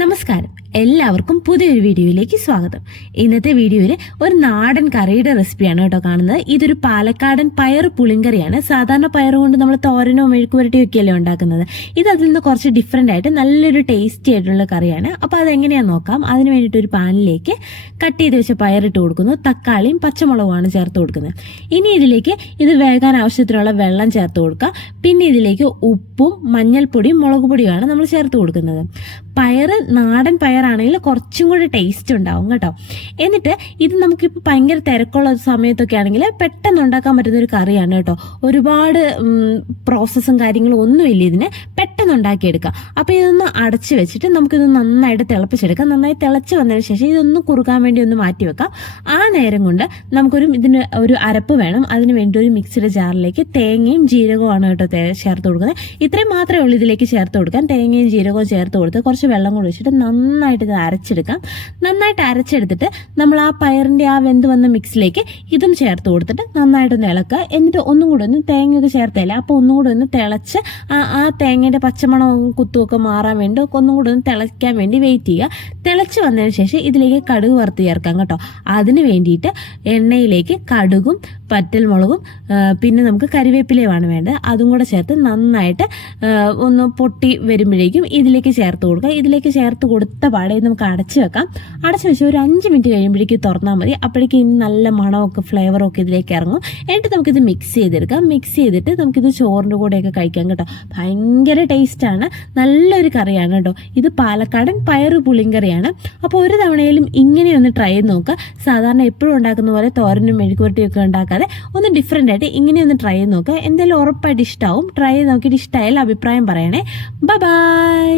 നമസ്കാരം. എല്ലാവർക്കും പുതിയൊരു വീഡിയോയിലേക്ക് സ്വാഗതം. ഇന്നത്തെ വീഡിയോയിൽ ഒരു നാടൻ കറിയുടെ റെസിപ്പിയാണ് കേട്ടോ കാണുന്നത്. ഇതൊരു പാലക്കാടൻ പയർ പുളിങ്കറിയാണ്. സാധാരണ പയർ കൊണ്ട് നമ്മൾ തോരനോ മെഴുക്കുപുരട്ടിയോ ഒക്കെയല്ലേ ഉണ്ടാക്കുന്നത്. ഇത് അതിൽ നിന്ന് കുറച്ച് ഡിഫറെന്റ് ആയിട്ട് നല്ലൊരു ടേസ്റ്റി ആയിട്ടുള്ള കറിയാണ്. അപ്പോൾ അതെങ്ങനെയാണെന്ന് നോക്കാം. അതിന് വേണ്ടിയിട്ട് ഒരു പാനിലേക്ക് കട്ട് ചെയ്ത് വെച്ച പയറിട്ട് കൊടുക്കുന്നു. തക്കാളിയും പച്ചമുളകുമാണ് ചേർത്ത് കൊടുക്കുന്നത്. ഇനി ഇതിലേക്ക് ഇത് വേകാൻ ആവശ്യത്തിനുള്ള വെള്ളം ചേർത്ത് കൊടുക്കുക. പിന്നെ ഇതിലേക്ക് ഉപ്പും മഞ്ഞൾപ്പൊടിയും മുളക് പൊടിയുമാണ് നമ്മൾ ചേർത്ത് കൊടുക്കുന്നത്. പയറ് നാടൻ പയറാണെങ്കിൽ കുറച്ചും കൂടി ടേസ്റ്റ് ഉണ്ടാവും കേട്ടോ. എന്നിട്ട് ഇത് നമുക്കിപ്പോൾ ഭയങ്കര തിരക്കുള്ള സമയത്തൊക്കെ ആണെങ്കിൽ പെട്ടെന്ന് ഉണ്ടാക്കാൻ പറ്റുന്ന ഒരു കറിയാണ് കേട്ടോ. ഒരുപാട് പ്രോസസ്സും കാര്യങ്ങളും ഒന്നുമില്ല ഇതിന്. പെട്ടെന്ന് ഉണ്ടാക്കിയെടുക്കാം അപ്പോൾ ഇതൊന്ന് അടച്ച് വെച്ചിട്ട് നമുക്കിത് നന്നായിട്ട് തിളപ്പിച്ചെടുക്കാം. നന്നായി തിളച്ച് വന്നതിന് ശേഷം ഇതൊന്ന് കുറുക്കാൻ വേണ്ടി ഒന്ന് മാറ്റി വെക്കാം ആ നേരം കൊണ്ട് നമുക്കൊരു ഇതിന് ഒരു അരപ്പ് വേണം. അതിന് വേണ്ടി ഒരു മിക്സിയുടെ ജാറിലേക്ക് തേങ്ങയും ജീരകവുമാണ് കേട്ടോ തേ- ചേർത്ത് കൊടുക്കുന്നത്. ഇത്രയും മാത്രമേ ഉള്ളൂ ഇതിലേക്ക് ചേർത്ത് കൊടുക്കാൻ. തേങ്ങയും ജീരകവും ചേർത്ത് കൊടുത്ത് കുറച്ച് വെള്ളം കൂടി ഒഴിച്ചിട്ട് നന്നായിട്ട് ഇത് അരച്ചെടുക്കാം. നന്നായിട്ട് അരച്ചെടുത്തിട്ട് നമ്മൾ ആ പയറിന്റെ ആ വെന്ത് വന്ന മിക്സിലേക്ക് ഇതും ചേർത്ത് കൊടുത്തിട്ട് നന്നായിട്ടൊന്ന് ഇളക്കുക. എന്നിട്ട് ഒന്നും കൂടെ ഒന്ന് തേങ്ങയൊക്കെ ചേർത്തല്ലേ? അപ്പോൾ ഒന്നും കൂടെ ഒന്ന് തിളച്ച് ആ തേങ്ങയുടെ പച്ചമണവും കുത്തുമൊക്കെ മാറാൻ വേണ്ടി ഒന്നും കൂടെ ഒന്ന് തിളയ്ക്കാൻ വേണ്ടി വെയിറ്റ് ചെയ്യുക. തിളച്ച് വന്നതിന് ശേഷം ഇതിലേക്ക് കടുക് വറുത്ത് ചേർക്കാം കേട്ടോ. അതിന് വേണ്ടിയിട്ട് എണ്ണയിലേക്ക് കടുകും പറ്റൽമുളകും പിന്നെ നമുക്ക് കരിവേപ്പിലയുമാണ് വേണ്ടത്. അതും കൂടെ ചേർത്ത് നന്നായിട്ട് ഒന്ന് പൊട്ടി വരുമ്പോഴേക്കും ഇതിലേക്ക് ചേർത്ത് കൊടുക്കുക. ഇതിലേക്ക് ചേർത്ത് കൊടുത്ത പാടെ നമുക്ക് അടച്ചു വെക്കാം. അടച്ചു വെച്ച് ഒരു അഞ്ച് മിനിറ്റ് കഴിയുമ്പോഴേക്കും തുറന്നാൽ മതി. അപ്പോഴേക്കും ഇനി നല്ല മണമൊക്കെ ഫ്ലേവറും ഒക്കെ ഇതിലേക്ക് ഇറങ്ങും. എന്നിട്ട് നമുക്കിത് മിക്സ് ചെയ്തെടുക്കാം. മിക്സ് ചെയ്തിട്ട് നമുക്കിത് ചോറിന്റെ കൂടെയൊക്കെ കഴിക്കാം കേട്ടോ. ഭയങ്കര ടേസ്റ്റാണ് നല്ലൊരു കറിയാണ് കേട്ടോ. ഇത് പാലക്കാടൻ പയറ് പുളിങ്കറിയാണ് അപ്പോൾ ഒരു തവണയിലും ഇങ്ങനെ ഒന്ന് ട്രൈ ചെയ്ത് നോക്കുക. സാധാരണ എപ്പോഴും ഉണ്ടാക്കുന്ന പോലെ തോരനും മെഴുക്കുവരട്ടിയൊക്കെ ഉണ്ടാക്കാതെ ഒന്ന് ഡിഫറെന്റ് ആയിട്ട് ഇങ്ങനെ ഒന്ന് ട്രൈ ചെയ്ത് നോക്കുക. എന്തായാലും ഉറപ്പായിട്ട് ഇഷ്ടമാവും ട്രൈ ചെയ്ത് നോക്കിയിട്ട് ഇഷ്ടമായാലും അഭിപ്രായം പറയണേ. ബൈ